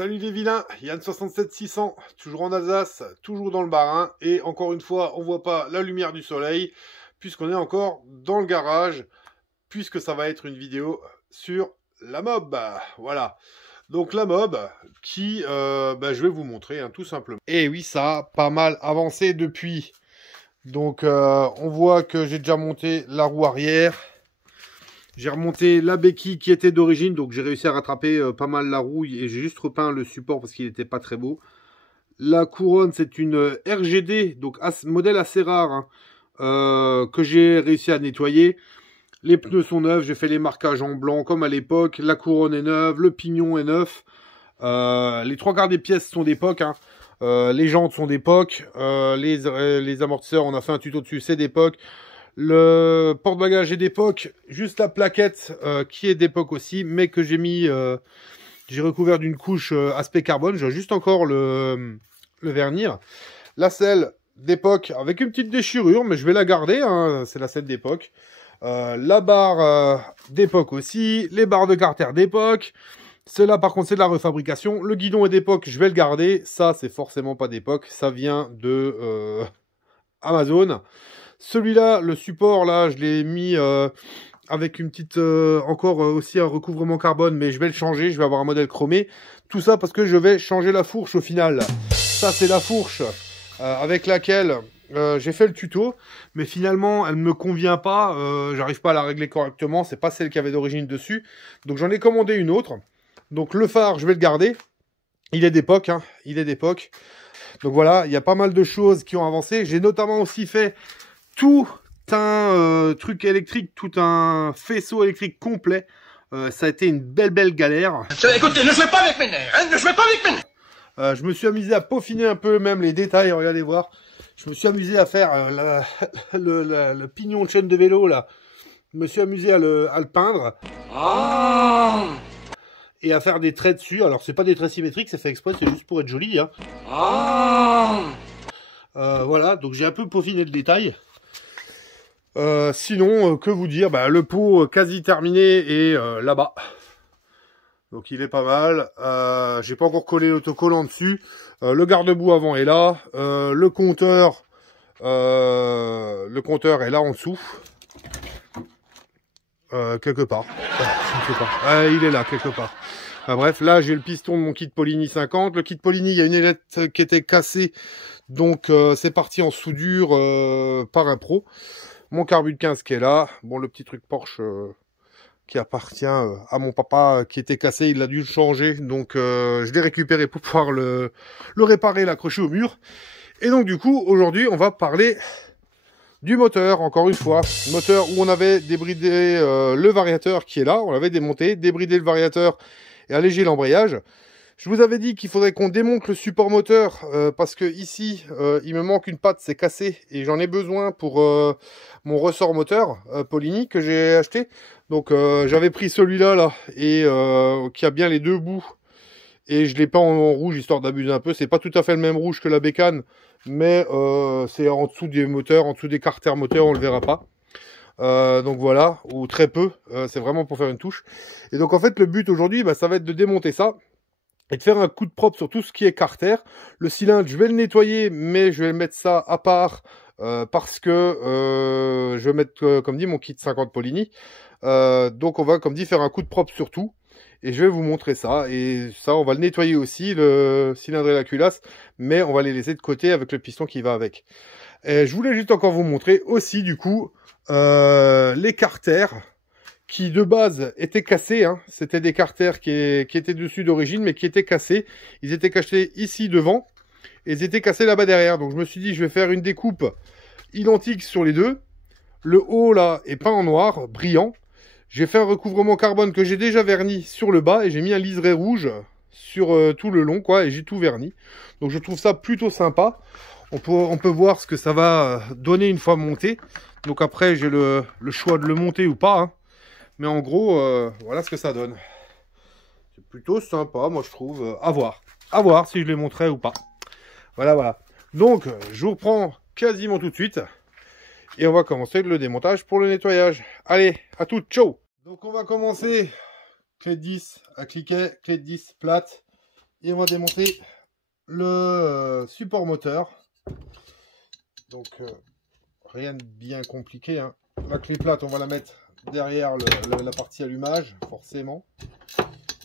Salut les vilains, Yann 67600, toujours en Alsace, toujours dans le Bas-Rhin, et encore une fois, on voit pas la lumière du soleil, puisqu'on est encore dans le garage, puisque ça va être une vidéo sur la mob, voilà. Donc la mob, qui, je vais vous montrer, tout simplement. Et oui, ça a pas mal avancé depuis. Donc on voit que j'ai déjà monté la roue arrière. J'ai remonté la béquille qui était d'origine, donc j'ai réussi à rattraper pas mal la roue et j'ai juste repeint le support parce qu'il n'était pas très beau. La couronne, c'est une RGD, donc modèle assez rare, que j'ai réussi à nettoyer. Les pneus sont neufs, j'ai fait les marquages en blanc comme à l'époque. La couronne est neuve, le pignon est neuf. Les trois quarts des pièces sont d'époque. Les jantes sont d'époque. Les amortisseurs, on a fait un tuto dessus, c'est d'époque. Le porte-bagages est d'époque, juste la plaquette qui est d'époque aussi, mais que j'ai mis, j'ai recouvert d'une couche aspect carbone, j'ai juste encore le vernir. La selle d'époque avec une petite déchirure, mais je vais la garder, c'est la selle d'époque. La barre d'époque aussi, les barres de carter d'époque. Cela par contre c'est de la refabrication. Le guidon est d'époque, je vais le garder. Ça c'est forcément pas d'époque, ça vient de Amazon. Celui-là, le support, là, je l'ai mis avec une petite, encore aussi un recouvrement carbone, mais je vais le changer, je vais avoir un modèle chromé. Tout ça parce que je vais changer la fourche au final. Ça, c'est la fourche avec laquelle j'ai fait le tuto, mais finalement, elle ne me convient pas. J'arrive pas à la régler correctement, c'est pas celle qui avait d'origine dessus. Donc, j'en ai commandé une autre. Donc, le phare, je vais le garder. Il est d'époque, il est d'époque. Donc, voilà, il y a pas mal de choses qui ont avancé. J'ai notamment aussi fait tout un truc électrique, tout un faisceau électrique complet. Ça a été une belle galère. Écoutez, ne jouez pas avec mes nerfs, ne jouez pas avec mes nerfs. Je me suis amusé à peaufiner un peu même les détails, regardez voir. Je me suis amusé à faire le pignon de chaîne de vélo là. Je me suis amusé à le peindre. Oh. Et à faire des traits dessus. Alors c'est pas des traits symétriques, c'est fait exprès, c'est juste pour être joli. Oh. Voilà, donc j'ai un peu peaufiné le détail. Sinon, que vous dire, le pot quasi terminé et là-bas. Donc il est pas mal. J'ai pas encore collé l'autocollant dessus. Le garde-boue avant est là. Le compteur est là en dessous. Quelque part. Je ne sais pas. Il est là quelque part. Bref, là j'ai le piston de mon kit Polini 50. Le kit Polini, il y a une ailette qui était cassée. Donc c'est parti en soudure par un pro. Mon carbu de 15 qui est là. Bon, le petit truc Porsche qui appartient à mon papa qui était cassé, il a dû le changer. Donc, je l'ai récupéré pour pouvoir le réparer, l'accrocher au mur. Et donc, du coup, aujourd'hui, on va parler du moteur, encore une fois. Moteur où on avait débridé le variateur qui est là. On l'avait démonté, débridé le variateur et allégé l'embrayage. Je vous avais dit qu'il faudrait qu'on démonte le support moteur parce que ici, il me manque une patte, c'est cassé et j'en ai besoin pour mon ressort moteur Polini que j'ai acheté. Donc j'avais pris celui-là là et qui a bien les deux bouts et je l'ai peint en rouge histoire d'abuser un peu. C'est pas tout à fait le même rouge que la bécane, mais c'est en dessous des moteurs, en dessous des carters moteurs, on le verra pas. Donc voilà, ou très peu. C'est vraiment pour faire une touche. Et donc en fait le but aujourd'hui, ça va être de démonter ça. Et de faire un coup de propre sur tout ce qui est carter. Le cylindre, je vais le nettoyer, mais je vais mettre ça à part parce que je vais mettre, comme dit, mon kit 50 Polini. Donc on va, comme dit, faire un coup de propre sur tout. Et je vais vous montrer ça. Et ça, on va le nettoyer aussi, le cylindre et la culasse. Mais on va les laisser de côté avec le piston qui va avec. Et je voulais juste encore vous montrer aussi, du coup, les carters qui de base étaient cassés, c'était des carters qui étaient dessus d'origine, mais qui étaient cassés. Ils étaient cachés ici devant, et ils étaient cassés là-bas derrière. Donc je me suis dit, je vais faire une découpe identique sur les deux. Le haut là est peint en noir, brillant. J'ai fait un recouvrement carbone que j'ai déjà verni sur le bas, et j'ai mis un liseré rouge sur tout le long, quoi, et j'ai tout verni. Donc je trouve ça plutôt sympa. On peut voir ce que ça va donner une fois monté. Donc après, j'ai le choix de le monter ou pas, Mais en gros, voilà ce que ça donne. C'est plutôt sympa, moi je trouve. À voir. À voir si je les montrais ou pas. Voilà. Donc, je vous reprends quasiment tout de suite. Et on va commencer le démontage pour le nettoyage. Allez, à tout, ciao. Donc on va commencer. Clé de 10 à cliquet, clé de 10 plate. Et on va démonter le support moteur. Donc rien de bien compliqué, hein. La clé plate, on va la mettre derrière la partie allumage, forcément.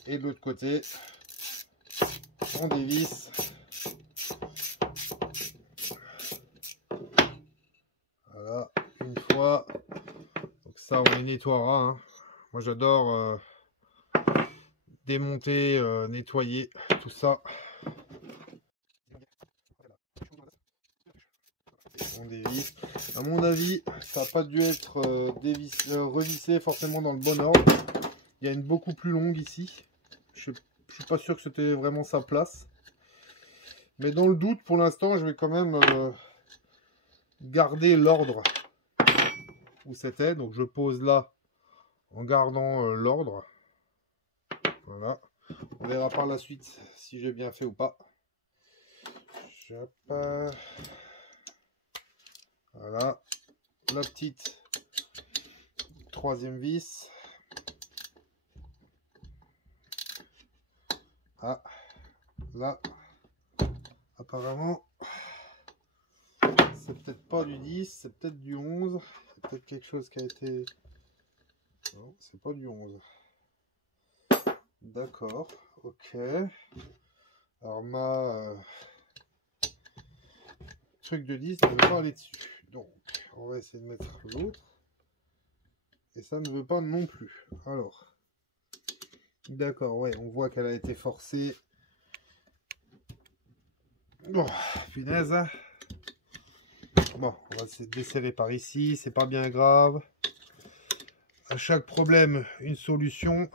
Et de l'autre côté, on dévisse. Voilà, une fois. Donc ça, on les nettoiera, hein. Moi, j'adore démonter, nettoyer tout ça. On dévisse. À mon avis, ça n'a pas dû être revissé forcément dans le bon ordre. Il y a une beaucoup plus longue ici. Je suis pas sûr que c'était vraiment sa place. Mais dans le doute, pour l'instant, je vais quand même garder l'ordre où c'était. Donc je pose là en gardant l'ordre. Voilà. On verra par la suite si j'ai bien fait ou pas. Voilà. La petite troisième vis. Ah, là, apparemment, c'est peut-être pas du 10, c'est peut-être du 11. C'est peut-être quelque chose qui a été... Non, c'est pas du 11. D'accord, ok. Alors ma truc de 10 ne veut pas aller dessus. Donc, on va essayer de mettre l'autre. Et ça ne veut pas non plus. Alors, d'accord, ouais, on voit qu'elle a été forcée. Oh, punaise. Bon, on va se desserrer par ici, c'est pas bien grave. À chaque problème, une solution,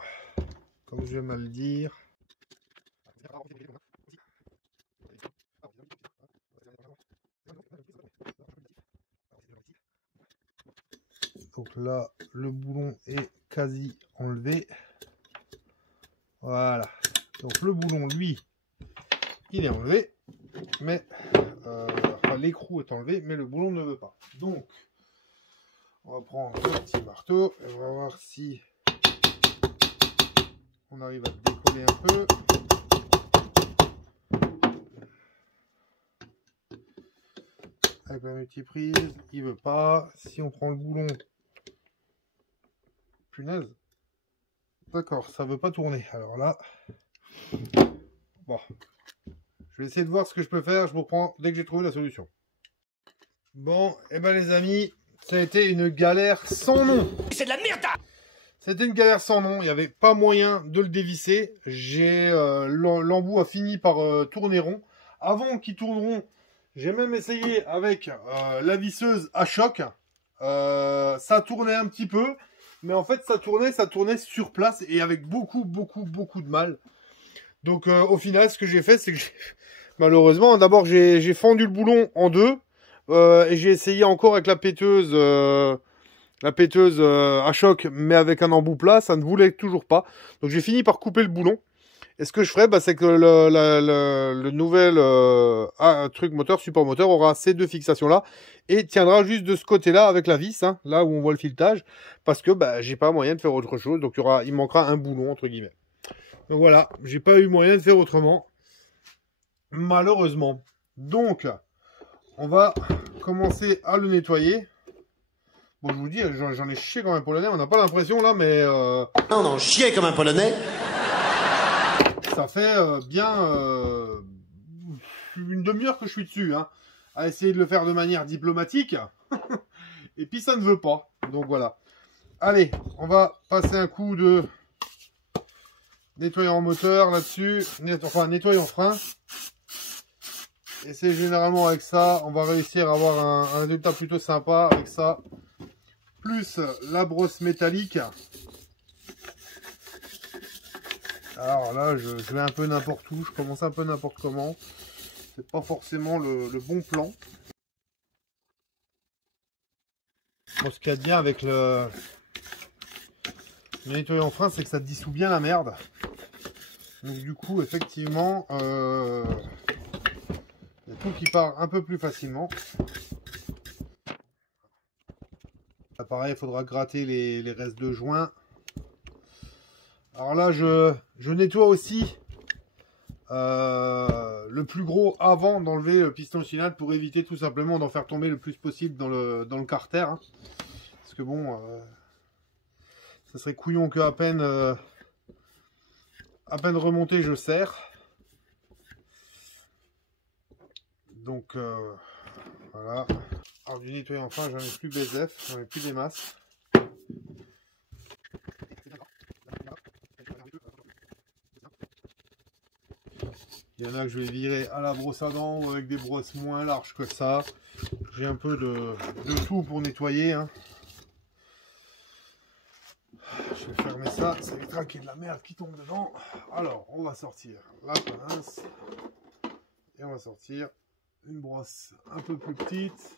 comme je vais mal le dire. Donc là, le boulon est quasi enlevé. Voilà. Donc le boulon, lui, il est enlevé. Mais enfin, l'écrou est enlevé, mais le boulon ne veut pas. Donc, on va prendre ce petit marteau et on va voir si on arrive à le décoller un peu. Avec la multiprise, il veut pas. Si on prend le boulon, punaise. D'accord, ça veut pas tourner. Alors là, bon, je vais essayer de voir ce que je peux faire. Je vous reprends dès que j'ai trouvé la solution. Bon, et ben les amis, ça a été une galère sans nom. C'est de la merde! C'était une galère sans nom. Il n'y avait pas moyen de le dévisser. L'embout a fini par tourner rond. Avant qu'il tourne rond, j'ai même essayé avec la visseuse à choc. Ça tournait un petit peu. Mais en fait, ça tournait sur place et avec beaucoup de mal. Donc, au final, ce que j'ai fait, c'est que malheureusement, d'abord, j'ai fendu le boulon en deux. Et j'ai essayé encore avec la péteuse à choc, mais avec un embout plat. Ça ne voulait toujours pas. Donc, j'ai fini par couper le boulon. Et ce que je ferai, bah, c'est que le nouvel truc moteur, support moteur, aura ces deux fixations-là et tiendra juste de ce côté-là avec la vis, hein, là où on voit le filetage, parce que bah, j'ai pas moyen de faire autre chose. Donc il manquera un boulon entre guillemets. Donc voilà, j'ai pas eu moyen de faire autrement, malheureusement. Donc on va commencer à le nettoyer. Bon, je vous dis, j'en ai chié comme un polonais. On n'a pas l'impression là, mais On en chiait comme un polonais. ça fait bien une demi-heure que je suis dessus, hein, à essayer de le faire de manière diplomatique. Et puis ça ne veut pas. Donc voilà. Allez, on va passer un coup de nettoyant moteur là-dessus. Enfin, nettoyant frein. Et c'est généralement avec ça, on va réussir à avoir un résultat plutôt sympa avec ça. Plus la brosse métallique. Alors là, je vais un peu n'importe où, je commence un peu n'importe comment. C'est pas forcément le bon plan. Bon, ce qu'il y a de bien avec le nettoyant frein, c'est que ça dissout bien la merde. Donc du coup, effectivement, il y a tout qui part un peu plus facilement. Là, pareil, il faudra gratter les restes de joints. Alors là, je nettoie aussi le plus gros avant d'enlever le piston cylindre pour éviter tout simplement d'en faire tomber le plus possible dans le carter. Hein. Parce que bon, ça serait couillon que à peine remonté je serre. Donc voilà. Alors du nettoyer enfin, j'en ai plus BSF, j'en ai plus des masses. Il y en a que je vais virer à la brosse à dents ou avec des brosses moins larges que ça. J'ai un peu de tout pour nettoyer. Hein. Je vais fermer ça, ça évitera qu'il y ait de la merde qui tombe dedans. Alors, on va sortir la pince. Et on va sortir une brosse un peu plus petite.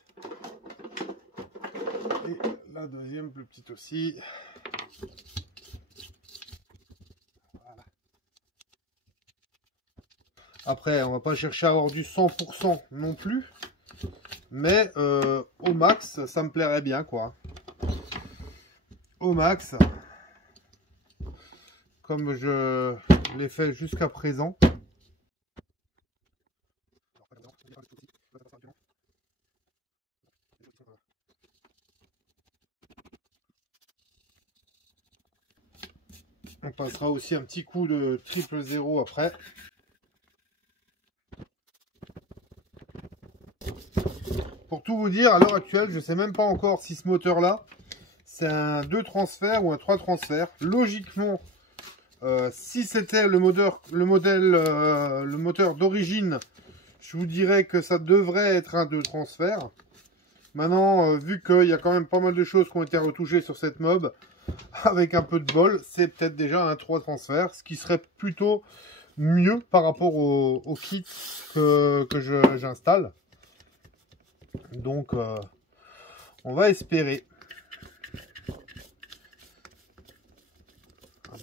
Et la deuxième plus petite aussi. Voilà. Après, on va pas chercher à avoir du 100% non plus. Mais au max, ça me plairait bien, quoi. Au max, comme je l'ai fait jusqu'à présent. On passera aussi un petit coup de 000 après. Pour tout vous dire, à l'heure actuelle, je ne sais même pas encore si ce moteur-là, c'est un 2 transferts ou un 3 transferts. Logiquement, si c'était le moteur d'origine, je vous dirais que ça devrait être un 2 transferts. Maintenant, vu qu'il y a quand même pas mal de choses qui ont été retouchées sur cette mob, avec un peu de bol, c'est peut-être déjà un 3 transferts, ce qui serait plutôt mieux par rapport au kit que j'installe. Donc, on va espérer.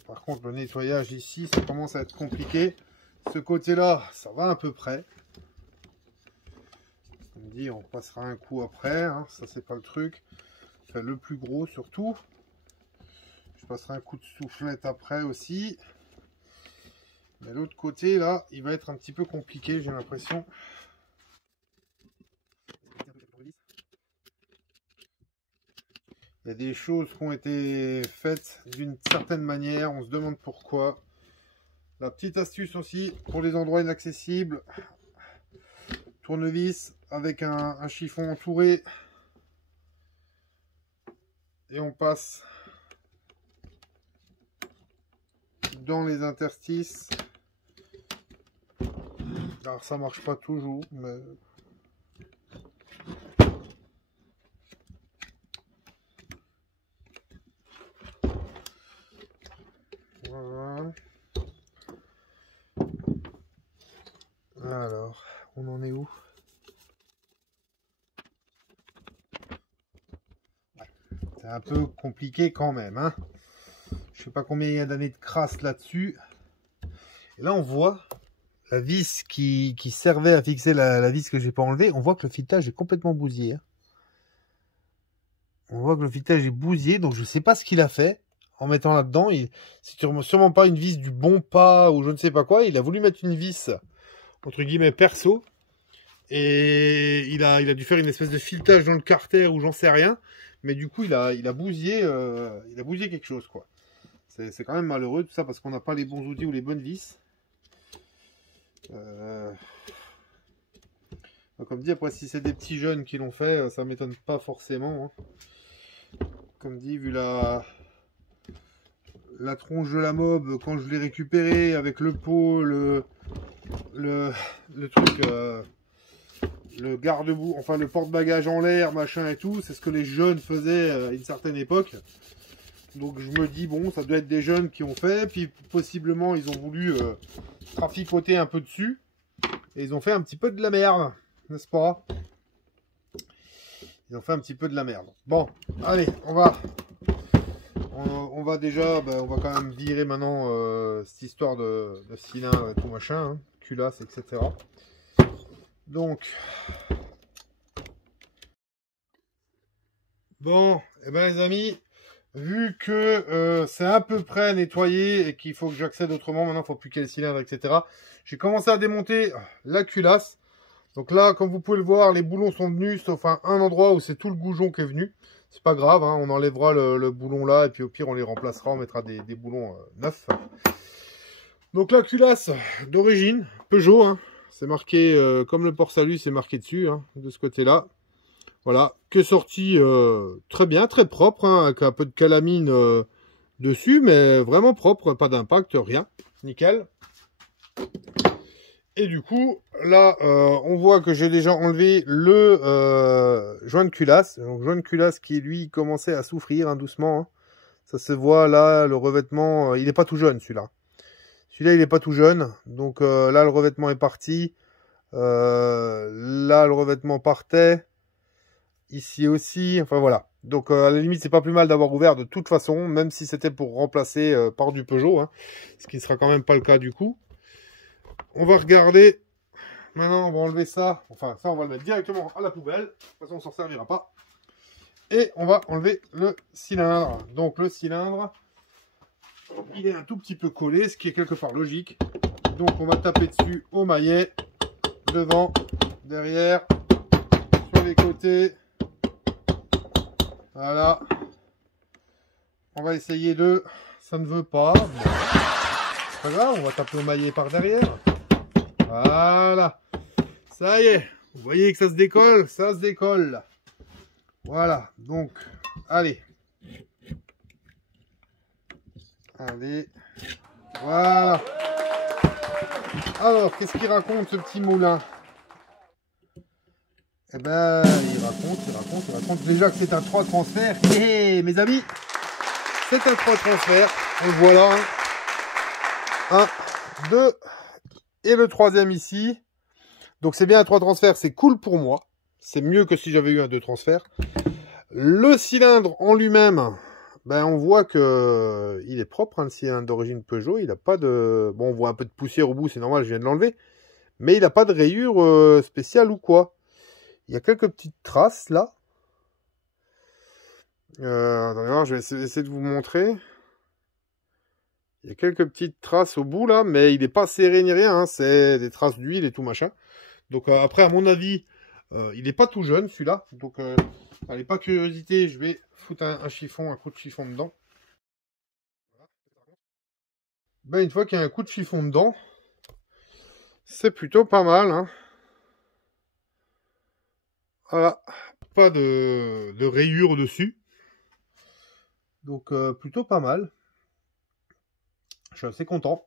Par contre, le nettoyage ici, ça commence à être compliqué. Ce côté-là, ça va à peu près. On me dit, on passera un coup après. Hein, ça, c'est pas le truc. Enfin, le plus gros surtout. Je passerai un coup de soufflette après aussi. Mais l'autre côté, là, il va être un petit peu compliqué, j'ai l'impression. Il y a des choses qui ont été faites d'une certaine manière. On se demande pourquoi. La petite astuce aussi, pour les endroits inaccessibles. Tournevis avec un chiffon entouré. Et on passe dans les interstices. Alors ça marche pas toujours, mais voilà. Alors, on en est où? Ouais, c'est un peu compliqué quand même, hein. Je sais pas combien il y a d'années de crasse là-dessus. Et là, on voit la vis qui servait à fixer la vis que j'ai pas enlevée. On voit que le filetage est complètement bousillé. Hein. On voit que le filetage est bousillé, donc je sais pas ce qu'il a fait en mettant là-dedans. C'est sûrement pas une vis du bon pas ou je ne sais pas quoi. Il a voulu mettre une vis entre guillemets perso et il a dû faire une espèce de filetage dans le carter ou j'en sais rien. Mais du coup, il a bousillé quelque chose, quoi. C'est quand même malheureux tout ça parce qu'on n'a pas les bons outils ou les bonnes vis. Comme dit, après si c'est des petits jeunes qui l'ont fait, ça m'étonne pas forcément. Hein. Comme dit, vu la tronche de la mob, quand je l'ai récupéré avec le pot, le truc, le garde-boue, enfin le porte-bagages en l'air, machin et tout, c'est ce que les jeunes faisaient à une certaine époque. Donc je me dis, bon, ça doit être des jeunes qui ont fait, puis possiblement ils ont voulu traficoter un peu dessus, et ils ont fait un petit peu de la merde, n'est-ce pas? Ils ont fait un petit peu de la merde. Bon, allez, on va déjà, on va quand même virer maintenant cette histoire de cylindre et tout machin, hein, culasse, etc. Donc, bon, et ben les amis, vu que c'est à peu près nettoyé et qu'il faut que j'accède autrement, maintenant il ne faut plus qu'il y ait le cylindre, etc. J'ai commencé à démonter la culasse. Donc là, comme vous pouvez le voir, les boulons sont venus, sauf un endroit où c'est tout le goujon qui est venu. C'est pas grave, hein, on enlèvera le boulon là, et puis au pire on les remplacera, on mettra des boulons neufs. Donc la culasse d'origine, Peugeot, hein, c'est marqué, comme le port-salut, c'est marqué dessus, hein, de ce côté-là. Voilà, que sorti très bien, très propre, hein, avec un peu de calamine dessus, mais vraiment propre, pas d'impact, rien, nickel. Et du coup, là, on voit que j'ai déjà enlevé le joint de culasse. Donc, joint de culasse qui, lui, commençait à souffrir hein, doucement. Hein. Ça se voit, là, le revêtement, il n'est pas tout jeune, celui-là. Celui-là, il n'est pas tout jeune. Donc, là, le revêtement est parti. Là, le revêtement partait. Ici aussi. Enfin, voilà. Donc, à la limite, c'est pas plus mal d'avoir ouvert de toute façon, même si c'était pour remplacer par du Peugeot. Hein, ce qui ne sera quand même pas le cas, du coup. On va regarder. Maintenant, on va enlever ça. Enfin, ça, on va le mettre directement à la poubelle. De toute façon, on ne s'en servira pas. Et on va enlever le cylindre. Donc, le cylindre, il est un tout petit peu collé, ce qui est quelque part logique. Donc, on va taper dessus au maillet. Devant, derrière, sur les côtés. Voilà. On va essayer de... Ça ne veut pas. Bon. C'est pas grave, on va taper au maillet par derrière. Voilà, ça y est, vous voyez que ça se décolle, ça se décolle. Voilà, donc, allez. Allez, voilà. Alors, qu'est-ce qu'il raconte ce petit moulin? Eh ben, il raconte déjà que c'est un 3 transfert. Hé, mes amis, c'est un 3 transfert. Donc voilà, 1, 2... Et le troisième ici. Donc c'est bien un 3 transferts, c'est cool pour moi. C'est mieux que si j'avais eu un 2 transferts. Le cylindre en lui-même, ben on voit que il est propre, hein, le cylindre d'origine Peugeot. Il n'a pas de... Bon, on voit un peu de poussière au bout, c'est normal, je viens de l'enlever. Mais il n'a pas de rayure spéciale ou quoi. Il y a quelques petites traces là. Attendez voir, je vais essayer de vous montrer. Il y a quelques petites traces au bout là, mais il n'est pas serré ni rien, hein, c'est des traces d'huile et tout machin. Donc après, à mon avis, il n'est pas tout jeune celui-là. Donc allez, pas curiosité, je vais foutre un chiffon, un coup de chiffon dedans. Ben, une fois qu'il y a un coup de chiffon dedans, c'est plutôt pas mal. Hein. Voilà, pas de rayures dessus. Donc plutôt pas mal. Je suis assez content.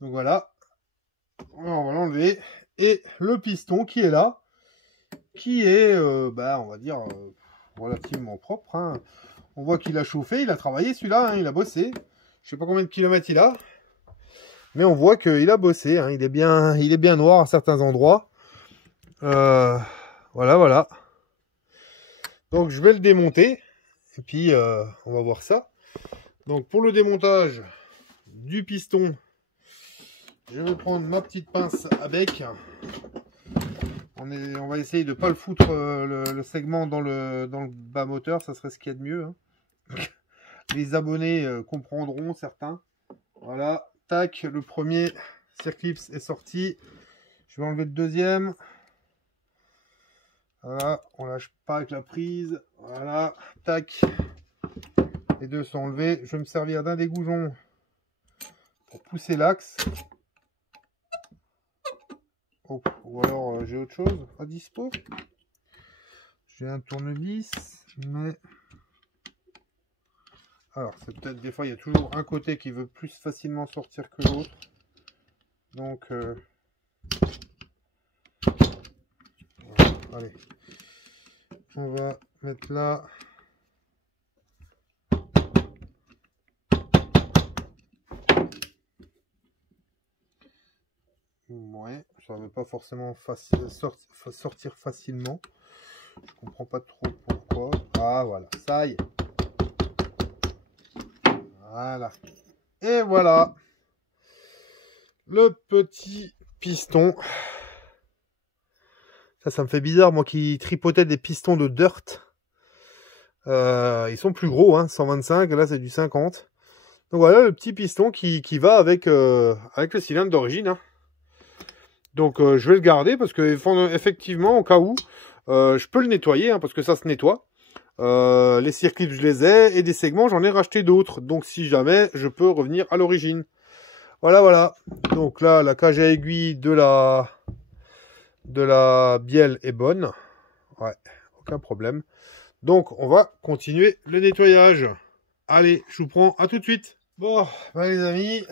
Donc voilà. On va l'enlever. Et le piston qui est là, qui est, bah, on va dire, relativement propre. Hein. On voit qu'il a chauffé, il a travaillé celui-là, hein, il a bossé. Je sais pas combien de kilomètres il a. Mais on voit qu'il a bossé. Hein. Il est bien noir à certains endroits. Voilà, voilà. Donc je vais le démonter. Et puis on va voir ça. Donc pour le démontage du piston, je vais prendre ma petite pince à bec. On va essayer de ne pas le foutre le segment dans le bas moteur, ça serait ce qu'il y a de mieux. Hein. Les abonnés comprendront, certains. Voilà, tac, le premier circlips est sorti. Je vais enlever le deuxième. Voilà, on lâche pas avec la prise. Voilà, tac. Les deux sont enlevés. Je vais me servir d'un dégoujons pour pousser l'axe. Oh, ou alors j'ai autre chose à dispo. J'ai un tournevis, mais... Alors, c'est peut-être des fois, il y a toujours un côté qui veut plus facilement sortir que l'autre. Donc, voilà, allez. On va mettre là. Ouais, ça ne veut pas forcément sortir facilement. Je comprends pas trop pourquoi. Ah, voilà, ça y est. Voilà. Et voilà. Le petit piston. Ça me fait bizarre, moi qui tripotais des pistons de dirt. Ils sont plus gros, hein, 125, là c'est du 50. Donc voilà le petit piston qui va avec, avec le cylindre d'origine. Hein. Donc je vais le garder parce que effectivement, au cas où, je peux le nettoyer, hein, parce que ça se nettoie. Les circuits je les ai, et des segments j'en ai racheté d'autres. Donc si jamais, je peux revenir à l'origine. Voilà, voilà. Donc là, la cage à aiguille de la bielle est bonne. Ouais, aucun problème. Donc, on va continuer le nettoyage. Allez, je vous prends à tout de suite. Bon, bah les amis,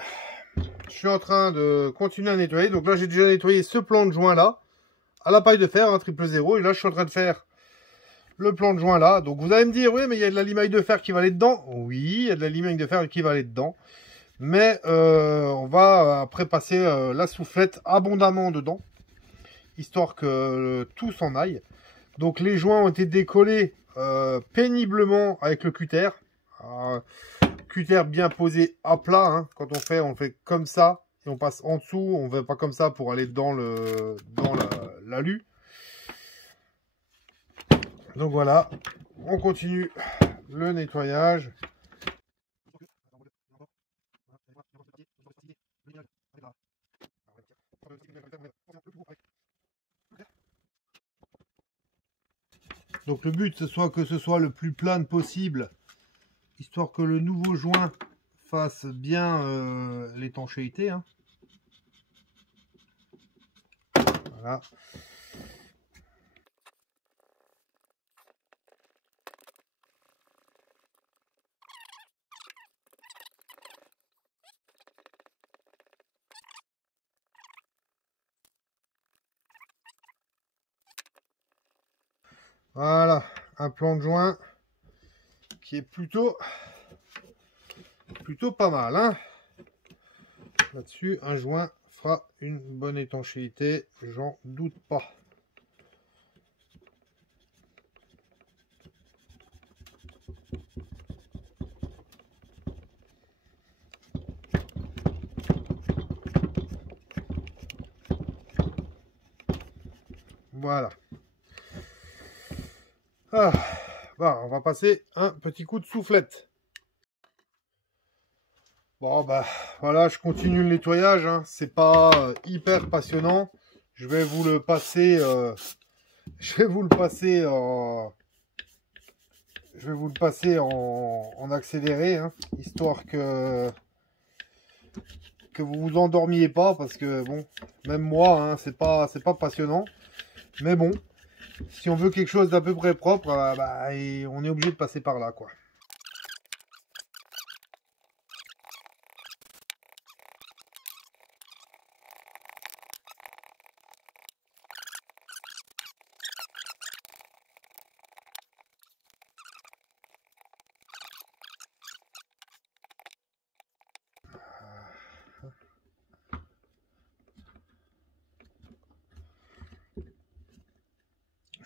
je suis en train de continuer à nettoyer. Donc là, j'ai déjà nettoyé ce plan de joint là, à la paille de fer, un 000. Et là, je suis en train de faire le plan de joint là. Donc vous allez me dire, oui, mais il y a de la limaille de fer qui va aller dedans. Oui, il y a de la limaille de fer qui va aller dedans. Mais on va après passer la soufflette abondamment dedans, histoire que tout s'en aille. Donc les joints ont été décollés péniblement avec le cutter. Cutter bien posé à plat. Hein. Quand on le fait comme ça. Et on passe en dessous. On ne fait pas comme ça pour aller dans l'alu. Donc voilà. On continue le nettoyage. Donc le but, soit que ce soit le plus plane possible, histoire que le nouveau joint fasse bien l'étanchéité. Hein. Voilà. Voilà, un plan de joint qui est plutôt pas mal. Hein. Là-dessus, un joint fera une bonne étanchéité, j'en doute pas. Voilà. Ah, bah, on va passer un petit coup de soufflette. Bon, bah, voilà, je continue le nettoyage. Hein. C'est pas hyper passionnant. Je vais vous le passer. En accéléré, hein, histoire que vous vous endormiez pas, parce que bon, même moi, hein, c'est pas passionnant. Mais bon, si on veut quelque chose d'à peu près propre, bah, on est obligé de passer par là, quoi.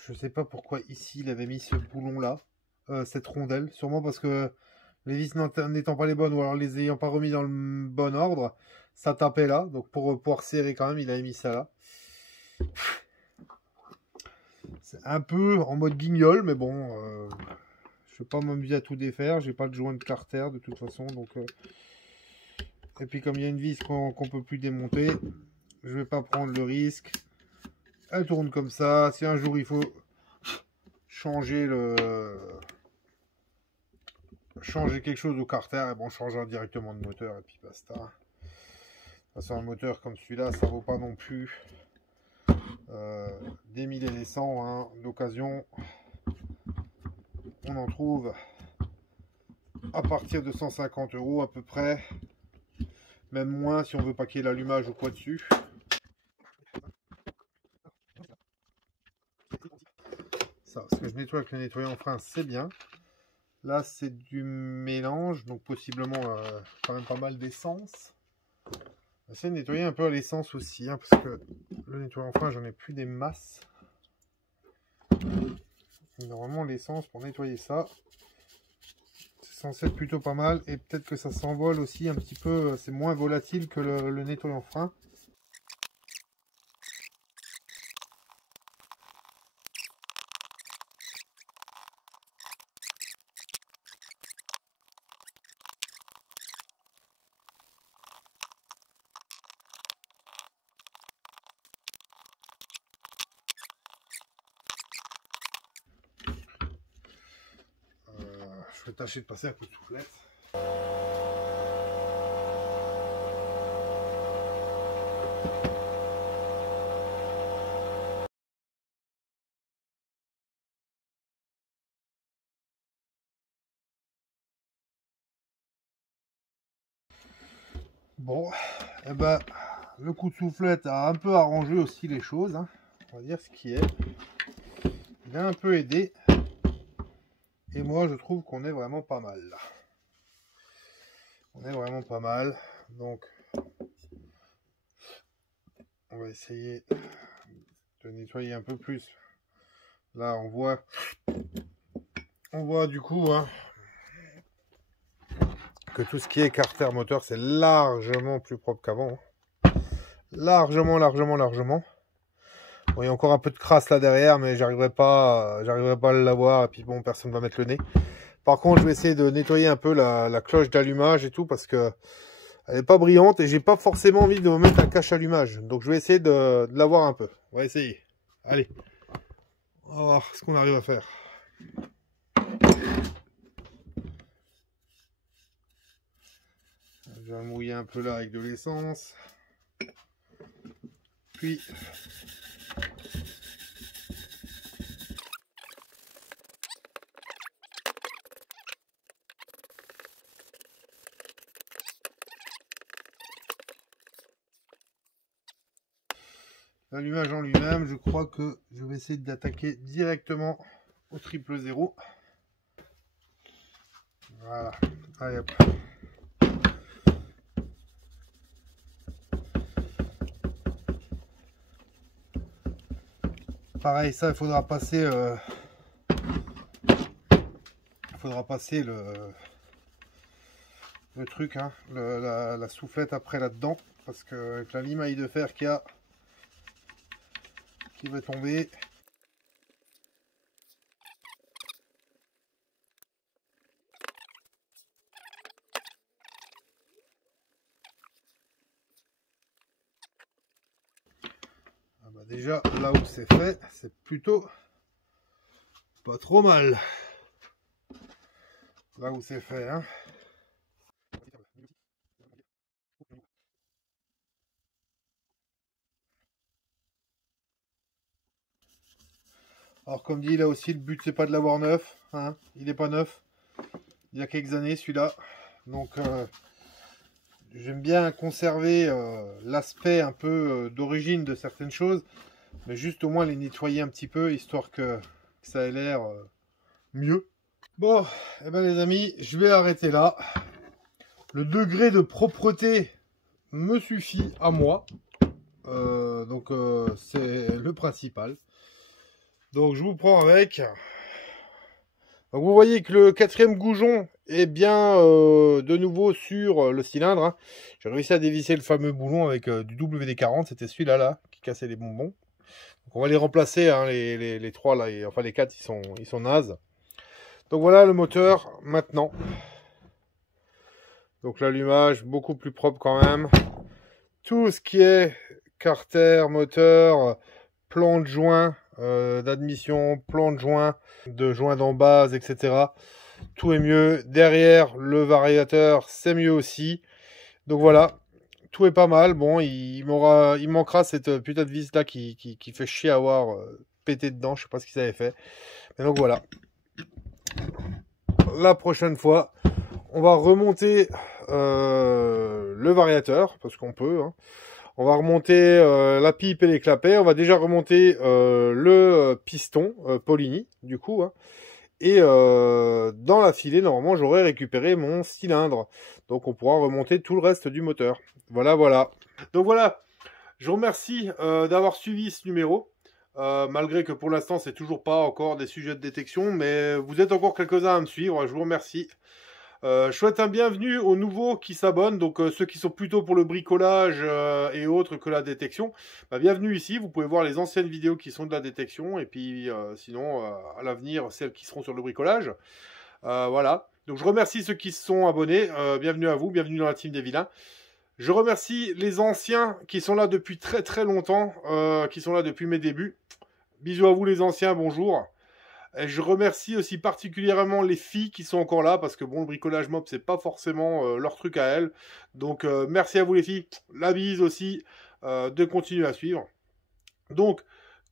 Je sais pas pourquoi ici il avait mis ce boulon là, cette rondelle, sûrement parce que les vis n'étant pas les bonnes, ou alors les ayant pas remis dans le bon ordre, ça tapait là. Donc pour pouvoir serrer quand même, il avait mis ça là. C'est un peu en mode guignol, mais bon, je vais pas m'amuser à tout défaire. J'ai pas de joint de carter de toute façon, donc. Et puis comme il y a une vis qu'on peut plus démonter, je vais pas prendre le risque. Elle tourne comme ça. Si un jour il faut changer quelque chose au carter, et bon, on changera directement de moteur et puis basta. De toute façon, un moteur comme celui-là, ça vaut pas non plus des 1000 et des 100. Hein. D'occasion, on en trouve à partir de 150 € à peu près. Même moins si on veut pas qu'il y ait l'allumage ou quoi dessus. Ça, ce que je nettoie avec le nettoyant frein, c'est bien. Là, c'est du mélange, donc possiblement quand même pas mal d'essence. J'essaie de nettoyer un peu à l'essence aussi, hein, parce que le nettoyant frein, j'en ai plus des masses. Et normalement, l'essence pour nettoyer ça, c'est censé être plutôt pas mal. Et peut-être que ça s'envole aussi un petit peu, c'est moins volatile que le nettoyant frein. je vais tâcher de passer un coup de soufflette. Bon, et ben, le coup de soufflette a un peu arrangé aussi les choses, hein. On va dire ce qui est. Il a un peu aidé. Et moi, je trouve qu'on est vraiment pas mal là. On est vraiment pas mal. Donc, on va essayer de nettoyer un peu plus. Là, on voit du coup hein, que tout ce qui est carter moteur, c'est largement plus propre qu'avant. Largement. Bon, il y a encore un peu de crasse là derrière, mais j'arriverai pas à l'avoir. Et puis bon, personne va mettre le nez. Par contre, je vais essayer de nettoyer un peu la cloche d'allumage et tout parce que elle est pas brillante et j'ai pas forcément envie de me mettre un cache allumage. Donc je vais essayer de l'avoir un peu. On va essayer. Allez, on va voir ce qu'on arrive à faire. Je vais mouiller un peu là avec de l'essence. Puis l'allumage en lui-même, je crois que je vais essayer d'attaquer directement au 000. Voilà. Allez hop. Pareil, ça, il faudra passer le truc, hein, la soufflette après là-dedans, parce que avec la limaille de fer qu'il y a, qui va tomber. Ah bah déjà, là où c'est fait, c'est plutôt pas trop mal. Là où c'est fait, hein. Alors comme dit là aussi, le but c'est pas de l'avoir neuf, hein. Il n'est pas neuf. Il y a quelques années celui-là. Donc j'aime bien conserver l'aspect un peu d'origine de certaines choses, mais juste au moins les nettoyer un petit peu, histoire que ça ait l'air mieux. Bon, eh ben les amis, je vais arrêter là. Le degré de propreté me suffit à moi. Donc c'est le principal. Donc je vous prends avec. Donc, vous voyez que le quatrième goujon est bien de nouveau sur le cylindre. Hein. J'ai réussi à dévisser le fameux boulon avec du WD-40. C'était celui-là là, qui cassait les bonbons. Donc, on va les remplacer, hein, les trois là. Enfin les quatre, ils sont nazes. Donc voilà le moteur maintenant. Donc l'allumage beaucoup plus propre quand même. Tout ce qui est carter, moteur, plan de joint d'admission, plan de joint d'embase, etc. Tout est mieux. Derrière le variateur, c'est mieux aussi. Donc voilà, tout est pas mal. Bon, il manquera cette putain de vis là qui fait chier à avoir pété dedans. Je sais pas ce qu'ils avaient fait. Mais donc voilà. La prochaine fois, on va remonter le variateur parce qu'on peut. Hein. On va remonter la pipe et les clapets. On va déjà remonter le piston Polini, du coup. Hein. Et dans la filée, normalement, j'aurai récupéré mon cylindre. Donc, on pourra remonter tout le reste du moteur. Voilà, voilà. Donc, voilà. Je vous remercie d'avoir suivi ce numéro. Malgré que pour l'instant, c'est toujours pas encore des sujets de détection. Mais vous êtes encore quelques-uns à me suivre. Je vous remercie. Je souhaite un bienvenue aux nouveaux qui s'abonnent, donc ceux qui sont plutôt pour le bricolage et autres que la détection. Bah, bienvenue ici, vous pouvez voir les anciennes vidéos qui sont de la détection et puis sinon à l'avenir celles qui seront sur le bricolage. Voilà, donc je remercie ceux qui se sont abonnés, bienvenue à vous, bienvenue dans la team des vilains. Je remercie les anciens qui sont là depuis très longtemps, qui sont là depuis mes débuts. Bisous à vous les anciens, bonjour. Et je remercie aussi particulièrement les filles qui sont encore là, parce que bon, le bricolage mob, c'est pas forcément leur truc à elles. Donc, merci à vous les filles. La bise aussi, de continuer à suivre. Donc,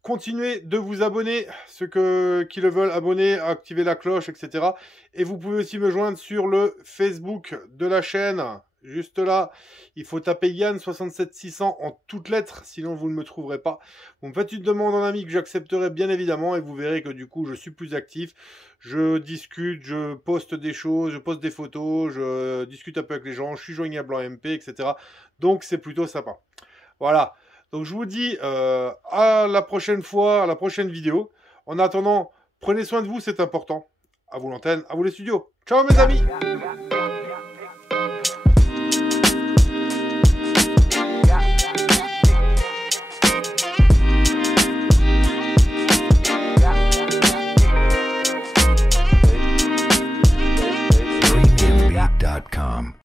continuez de vous abonner, ceux qui le veulent, abonner, activer la cloche, etc. Et vous pouvez aussi me joindre sur le Facebook de la chaîne. Juste là, il faut taper Yann67600 en toutes lettres, sinon vous ne me trouverez pas. Vous me faites une demande en ami que j'accepterai bien évidemment et vous verrez que du coup je suis plus actif. Je discute, je poste des choses, je poste des photos, je discute un peu avec les gens, je suis joignable en MP, etc. Donc c'est plutôt sympa. Voilà. Donc je vous dis à la prochaine fois, à la prochaine vidéo. En attendant, prenez soin de vous, c'est important. À vous l'antenne, à vous les studios. Ciao mes amis!